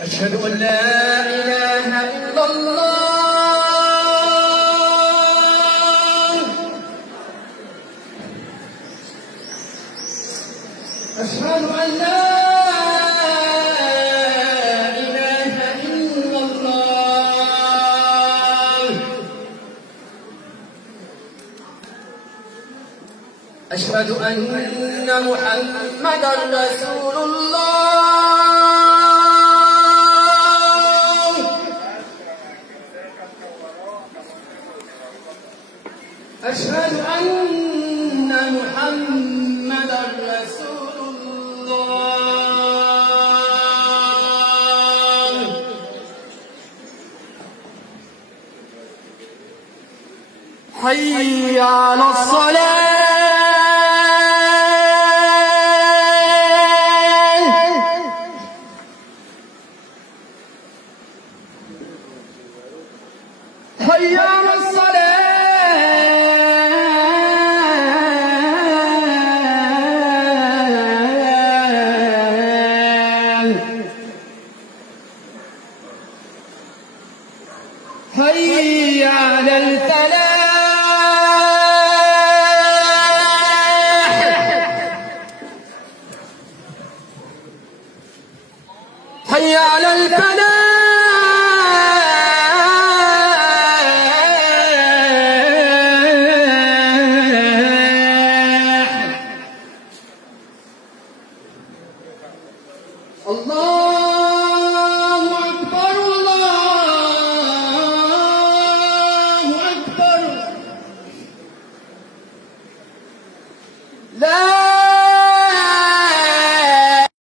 أشهد أن لا إله إلا الله. أشهد أن لا إله إلا الله. أشهد أن محمدًا رسول الله. أشهد أن محمدًا رسول الله. حي على الصلاة. حي على الصلاة. حي على الفلاح. حي على الفلاح. الله